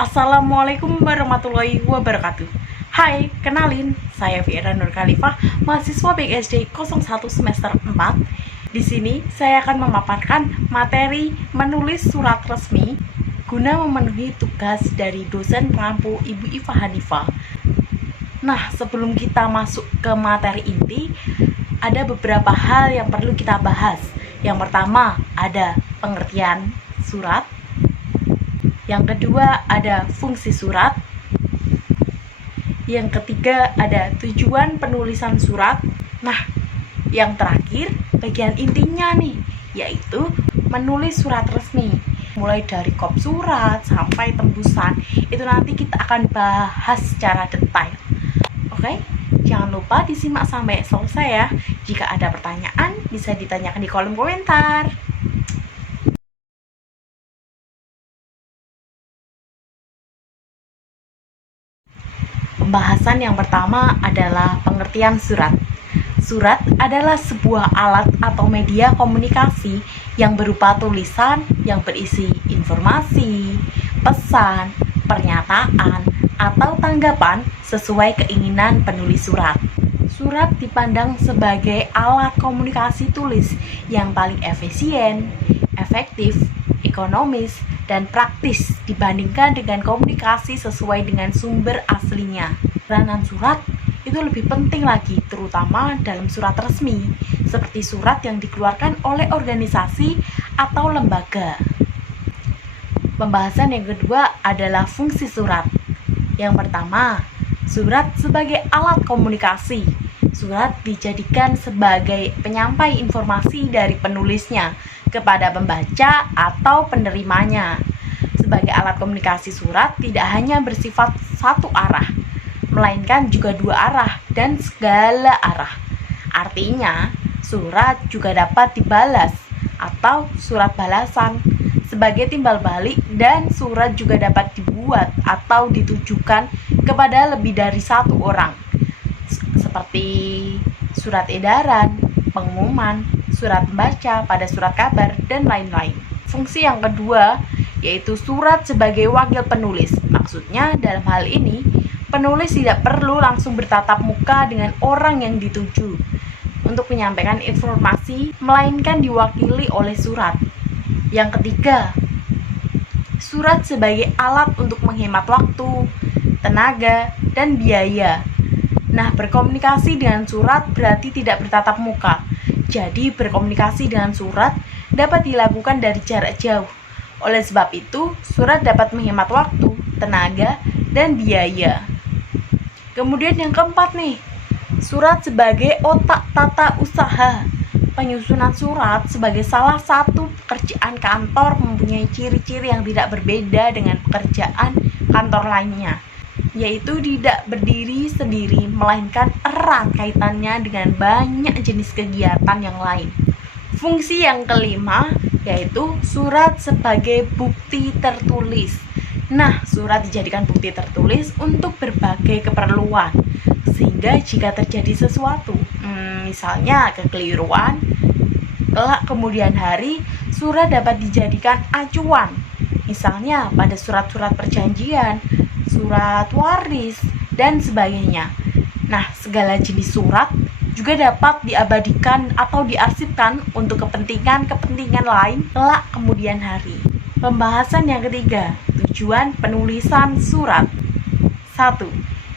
Assalamualaikum warahmatullahi wabarakatuh. Hai, kenalin, saya Fiera Nur Khalifah, mahasiswa BSD 01 semester 4. Di sini saya akan memaparkan materi menulis surat resmi guna memenuhi tugas dari dosen pengampu Ibu Iva Hanifah. Nah, sebelum kita masuk ke materi inti, ada beberapa hal yang perlu kita bahas. Yang pertama, ada pengertian surat. Yang kedua, ada fungsi surat. Yang ketiga, ada tujuan penulisan surat. Nah, yang terakhir, bagian intinya nih, yaitu menulis surat resmi. Mulai dari kop surat sampai tembusan, itu nanti kita akan bahas secara detail. Oke, jangan lupa disimak sampai selesai ya. Jika ada pertanyaan, bisa ditanyakan di kolom komentar. Pembahasan yang pertama adalah pengertian surat. Surat adalah sebuah alat atau media komunikasi yang berupa tulisan yang berisi informasi, pesan, pernyataan, atau tanggapan sesuai keinginan penulis surat. Surat dipandang sebagai alat komunikasi tulis yang paling efisien, efektif, ekonomis, dan praktis dibandingkan dengan komunikasi sesuai dengan sumber aslinya. Peranan surat itu lebih penting lagi, terutama dalam surat resmi, seperti surat yang dikeluarkan oleh organisasi atau lembaga. Pembahasan yang kedua adalah fungsi surat. Yang pertama, surat sebagai alat komunikasi. Surat dijadikan sebagai penyampai informasi dari penulisnya kepada pembaca atau penerimanya. Sebagai alat komunikasi, surat tidak hanya bersifat satu arah, melainkan juga dua arah dan segala arah. Artinya, surat juga dapat dibalas atau surat balasan sebagai timbal balik, dan surat juga dapat dibuat atau ditujukan kepada lebih dari satu orang, seperti surat edaran, pengumuman, surat membaca pada surat kabar, dan lain-lain. Fungsi yang kedua yaitu surat sebagai wakil penulis. Maksudnya dalam hal ini, penulis tidak perlu langsung bertatap muka dengan orang yang dituju untuk menyampaikan informasi, melainkan diwakili oleh surat. Yang ketiga, surat sebagai alat untuk menghemat waktu, tenaga, dan biaya. Nah, berkomunikasi dengan surat berarti tidak bertatap muka. Jadi, berkomunikasi dengan surat dapat dilakukan dari jarak jauh. Oleh sebab itu, surat dapat menghemat waktu, tenaga, dan biaya. Kemudian yang keempat nih, surat sebagai otak tata usaha. Penyusunan surat sebagai salah satu pekerjaan kantor mempunyai ciri-ciri yang tidak berbeda dengan pekerjaan kantor lainnya, yaitu tidak berdiri sendiri, melainkan erat kaitannya dengan banyak jenis kegiatan yang lain. Fungsi yang kelima yaitu surat sebagai bukti tertulis. Nah, surat dijadikan bukti tertulis untuk berbagai keperluan, sehingga jika terjadi sesuatu, misalnya kekeliruan, kelak kemudian hari, surat dapat dijadikan acuan, misalnya pada surat-surat perjanjian, surat waris, dan sebagainya. Nah, segala jenis surat juga dapat diabadikan atau diarsipkan untuk kepentingan-kepentingan lain kelak kemudian hari. Pembahasan yang ketiga, tujuan penulisan surat. 1.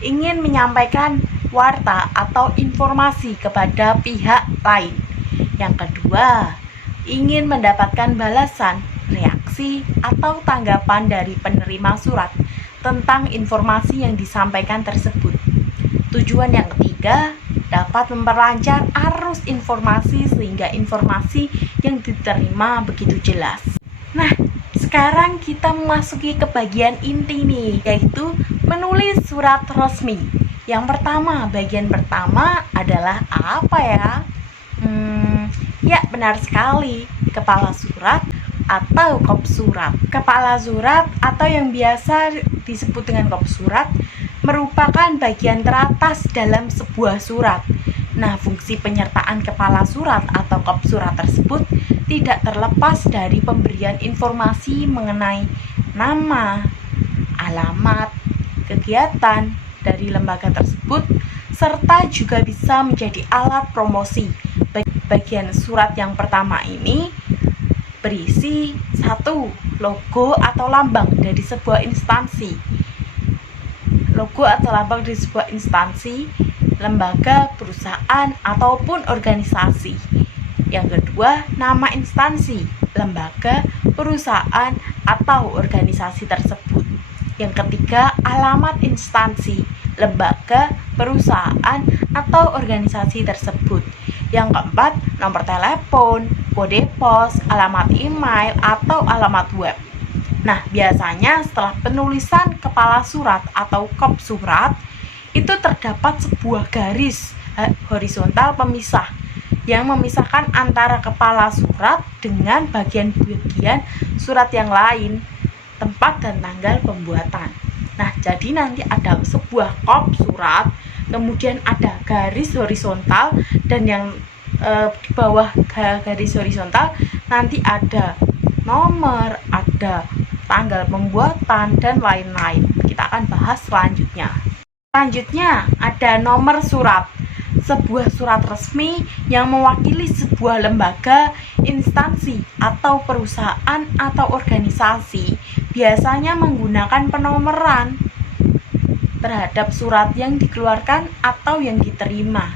Ingin menyampaikan warta atau informasi kepada pihak lain. Yang kedua, ingin mendapatkan balasan, reaksi, atau tanggapan dari penerima surat tentang informasi yang disampaikan tersebut. Tujuan yang ketiga, dapat memperlancar arus informasi sehingga informasi yang diterima begitu jelas. Nah, sekarang kita memasuki ke bagian inti nih, yaitu menulis surat resmi. Yang pertama, bagian pertama adalah apa ya? Ya, benar sekali, kepala surat atau kop surat. Kepala surat atau yang biasa disebut dengan kop surat merupakan bagian teratas dalam sebuah surat. Nah, fungsi penyertaan kepala surat atau kop surat tersebut tidak terlepas dari pemberian informasi mengenai nama, alamat, kegiatan dari lembaga tersebut, serta juga bisa menjadi alat promosi. Bagian surat yang pertama ini berisi 1. Logo atau lambang dari sebuah instansi. Logo atau lambang dari sebuah instansi, lembaga, perusahaan, ataupun organisasi. Yang kedua, nama instansi, lembaga, perusahaan, atau organisasi tersebut. Yang ketiga, alamat instansi, lembaga, perusahaan, atau organisasi tersebut. Yang keempat, nomor telepon, kode pos, alamat email, atau alamat web. Nah, biasanya setelah penulisan kepala surat atau kop surat, itu terdapat sebuah garis horizontal pemisah yang memisahkan antara kepala surat dengan bagian-bagian surat yang lain, tempat dan tanggal pembuatan. Nah, jadi nanti ada sebuah kop surat, kemudian ada garis horizontal, dan yang di bawah garis horizontal nanti ada nomor, ada tanggal pembuatan, dan lain-lain. Kita akan bahas selanjutnya. Selanjutnya ada nomor surat. Sebuah surat resmi yang mewakili sebuah lembaga, instansi, atau perusahaan atau organisasi biasanya menggunakan penomoran terhadap surat yang dikeluarkan atau yang diterima.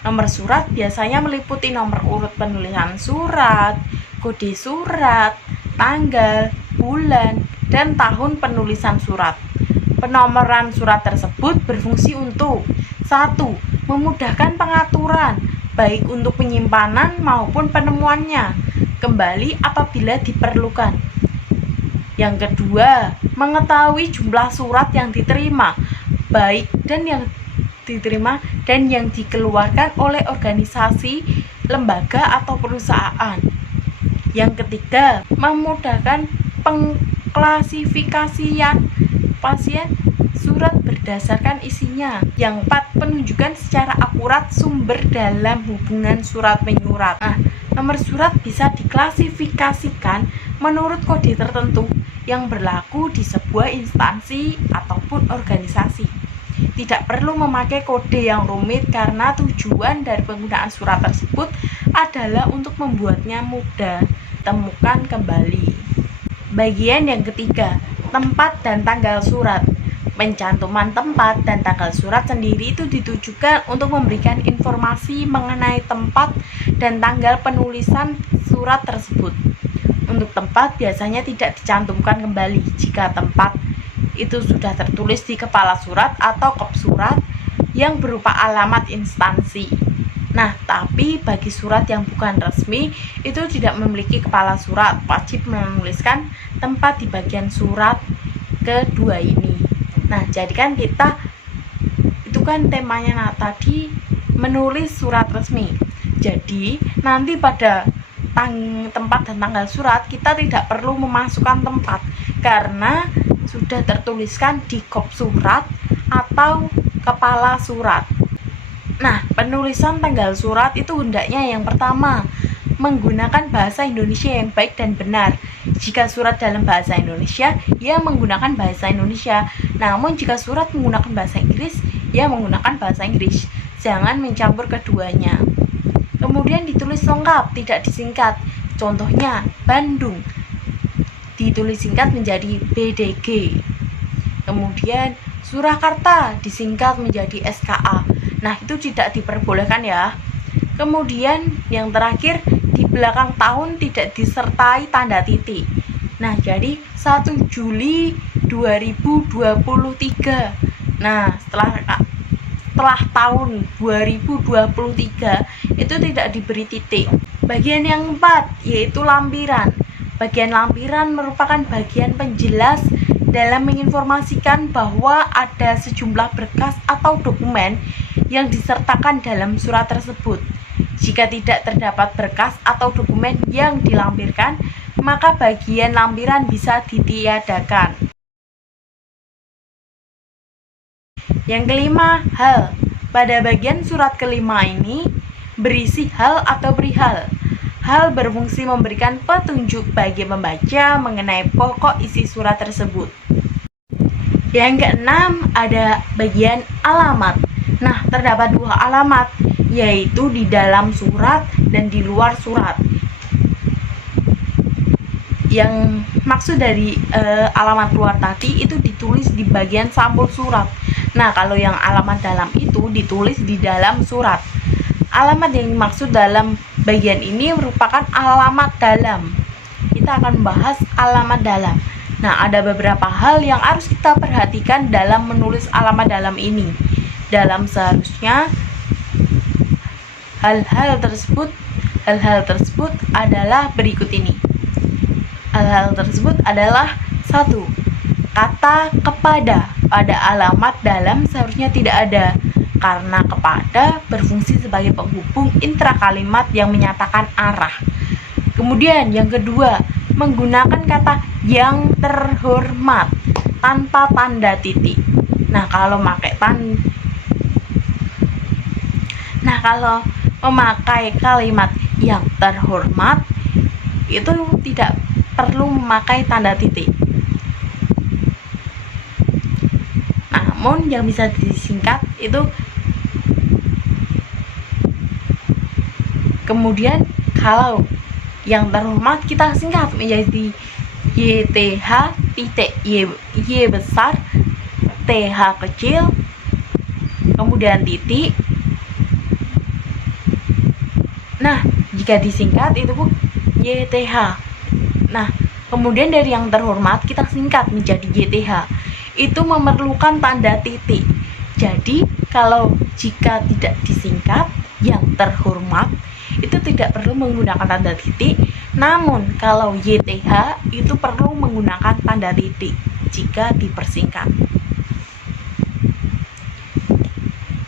Nomor surat biasanya meliputi nomor urut penulisan surat, kode surat, tanggal, bulan, dan tahun penulisan surat. Penomoran surat tersebut berfungsi untuk 1. Memudahkan pengaturan, baik untuk penyimpanan maupun penemuannya kembali apabila diperlukan. Yang kedua, mengetahui jumlah surat yang diterima, baik dan yang diterima dan yang dikeluarkan oleh organisasi, lembaga, atau perusahaan. Yang ketiga, memudahkan pengklasifikasian pasien surat berdasarkan isinya. Yang keempat, penunjukan secara akurat sumber dalam hubungan surat menyurat. Nah, nomor surat bisa diklasifikasikan menurut kode tertentu yang berlaku di sebuah instansi ataupun organisasi. Tidak perlu memakai kode yang rumit karena tujuan dari penggunaan surat tersebut adalah untuk membuatnya mudah ditemukan kembali. Bagian yang ketiga, tempat dan tanggal surat. Pencantuman tempat dan tanggal surat sendiri itu ditujukan untuk memberikan informasi mengenai tempat dan tanggal penulisan surat tersebut. Untuk tempat biasanya tidak dicantumkan kembali jika tempat itu sudah tertulis di kepala surat atau kop surat yang berupa alamat instansi. Nah, tapi bagi surat yang bukan resmi itu tidak memiliki kepala surat, wajib menuliskan tempat di bagian surat kedua ini. Nah, jadi kan kita itu kan temanya tadi menulis surat resmi. Jadi nanti pada tempat dan tanggal surat kita tidak perlu memasukkan tempat karena sudah tertuliskan di kop surat atau kepala surat. Nah, penulisan tanggal surat itu hendaknya yang pertama menggunakan bahasa Indonesia yang baik dan benar. Jika surat dalam bahasa Indonesia, ia menggunakan bahasa Indonesia. Namun jika surat menggunakan bahasa Inggris, ia menggunakan bahasa Inggris. Jangan mencampur keduanya. Kemudian ditulis lengkap, tidak disingkat. Contohnya, Bandung ditulis singkat menjadi BDG. Kemudian Surakarta disingkat menjadi SKA. Nah, itu tidak diperbolehkan ya. Kemudian yang terakhir, di belakang tahun tidak disertai tanda titik. Nah, jadi 1 Juli 2023. Nah, setelah tahun 2023 itu tidak diberi titik. Bagian yang keempat yaitu lampiran. Bagian lampiran merupakan bagian penjelas dalam menginformasikan bahwa ada sejumlah berkas atau dokumen yang disertakan dalam surat tersebut. Jika tidak terdapat berkas atau dokumen yang dilampirkan, maka bagian lampiran bisa ditiadakan. Yang kelima, hal. Pada bagian surat kelima ini berisi hal atau perihal. Hal berfungsi memberikan petunjuk bagi pembaca mengenai pokok isi surat tersebut. Yang keenam ada bagian alamat. Nah, terdapat dua alamat, yaitu di dalam surat dan di luar surat. Yang maksud dari alamat luar tadi itu ditulis di bagian sampul surat. Nah, kalau yang alamat dalam itu ditulis di dalam surat. Alamat yang dimaksud dalam bagian ini merupakan alamat dalam. Kita akan membahas alamat dalam. Nah, ada beberapa hal yang harus kita perhatikan dalam menulis alamat dalam ini. Dalam seharusnya hal-hal tersebut adalah berikut ini. Hal-hal tersebut adalah 1. Kata kepada. Pada alamat dalam seharusnya tidak ada, karena kepada berfungsi sebagai penghubung intrakalimat yang menyatakan arah. Kemudian yang kedua, menggunakan kata yang terhormat tanpa tanda titik. Kalau memakai kalimat yang terhormat itu tidak perlu memakai tanda titik. Namun yang bisa disingkat itu. Kemudian kalau yang terhormat kita singkat menjadi YTH titik Y besar, TH kecil, kemudian titik. Jika disingkat itu YTH. Kemudian dari yang terhormat kita singkat menjadi YTH. Itu memerlukan tanda titik. Jadi jika tidak disingkat yang terhormat itu tidak perlu menggunakan tanda titik. Namun kalau YTH itu perlu menggunakan tanda titik jika dipersingkat.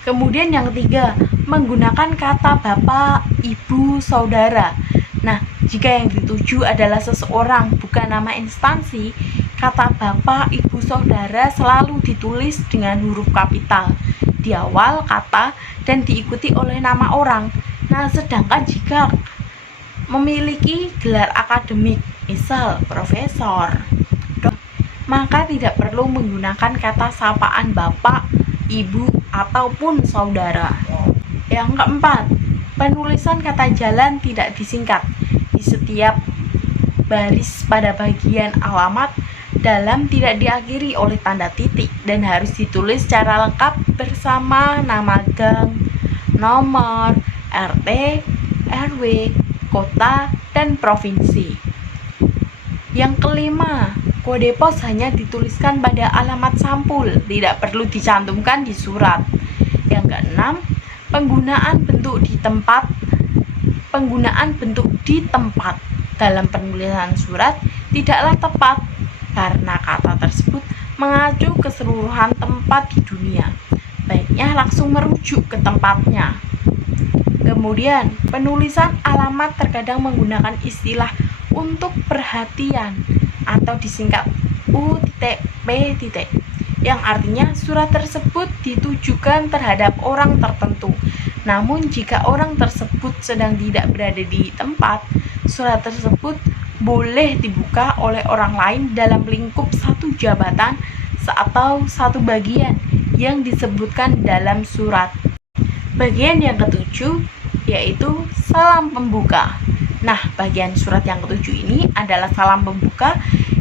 Kemudian yang ketiga, menggunakan kata bapak, ibu, saudara. Jika yang dituju adalah seseorang bukan nama instansi, kata bapak, ibu, saudara selalu ditulis dengan huruf kapital di awal kata dan diikuti oleh nama orang. Sedangkan jika memiliki gelar akademik, misal profesor, maka tidak perlu menggunakan kata sapaan bapak, ibu, ataupun saudara. Yang keempat, penulisan kata jalan tidak disingkat. Di setiap baris pada bagian alamat dalam tidak diakhiri oleh tanda titik dan harus ditulis secara lengkap bersama nama gang, nomor, RT, RW, kota, dan provinsi. Yang kelima, kode pos hanya dituliskan pada alamat sampul, tidak perlu dicantumkan di surat. Yang keenam, penggunaan bentuk di tempat dalam penulisan surat tidaklah tepat karena kata tersebut mengacu keseluruhan tempat di dunia. Baiknya langsung merujuk ke tempatnya. Kemudian, penulisan alamat terkadang menggunakan istilah untuk perhatian atau disingkat UP, yang artinya surat tersebut ditujukan terhadap orang tertentu. Namun jika orang tersebut sedang tidak berada di tempat, surat tersebut boleh dibuka oleh orang lain dalam lingkup satu jabatan atau satu bagian yang disebutkan dalam surat. Bagian yang ketujuh yaitu salam pembuka. Bagian surat yang ketujuh ini adalah salam pembuka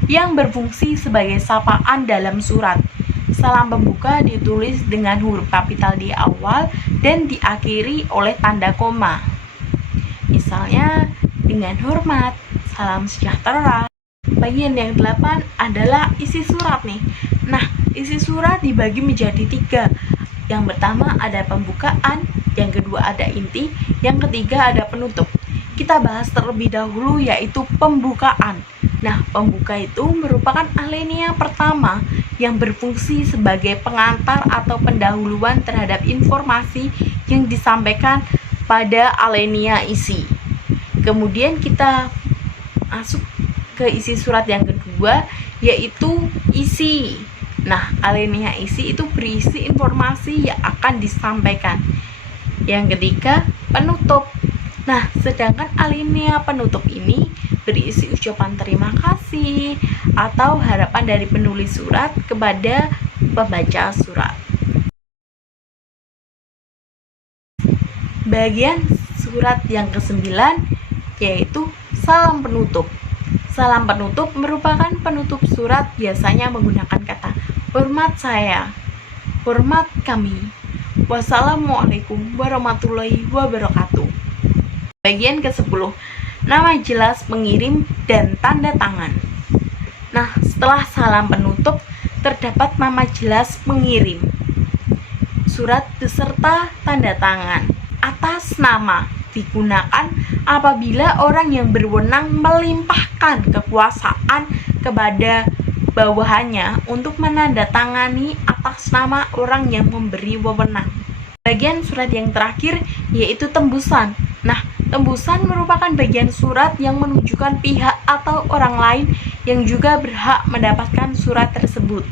yang berfungsi sebagai sapaan dalam surat. Salam pembuka ditulis dengan huruf kapital di awal dan diakhiri oleh tanda koma. Misalnya dengan hormat, salam sejahtera. Bagian yang 8 adalah isi surat nih. Isi surat dibagi menjadi 3. Yang pertama ada pembukaan, yang kedua ada inti, yang ketiga ada penutup. Kita bahas terlebih dahulu yaitu pembukaan. Pembuka itu merupakan alinea pertama yang berfungsi sebagai pengantar atau pendahuluan terhadap informasi yang disampaikan pada alinea isi. Kemudian kita masuk ke isi surat yang kedua yaitu isi. Alinea isi itu berisi informasi yang akan disampaikan. Yang ketiga, penutup. Sedangkan alinea penutup ini berisi ucapan terima kasih atau harapan dari penulis surat kepada pembaca surat. Bagian surat yang ke-9 yaitu salam penutup. Salam penutup merupakan penutup surat, biasanya menggunakan kata hormat saya, hormat kami, wassalamualaikum warahmatullahi wabarakatuh. Bagian ke-10, nama jelas pengirim dan tanda tangan. Nah, setelah salam penutup terdapat nama jelas pengirim, surat beserta tanda tangan. Atas nama digunakan apabila orang yang berwenang melimpahkan kekuasaan kepada bawahannya untuk menandatangani atas nama orang yang memberi wewenang. Bagian surat yang terakhir yaitu tembusan. Nah, tembusan merupakan bagian surat yang menunjukkan pihak atau orang lain yang juga berhak mendapatkan surat tersebut.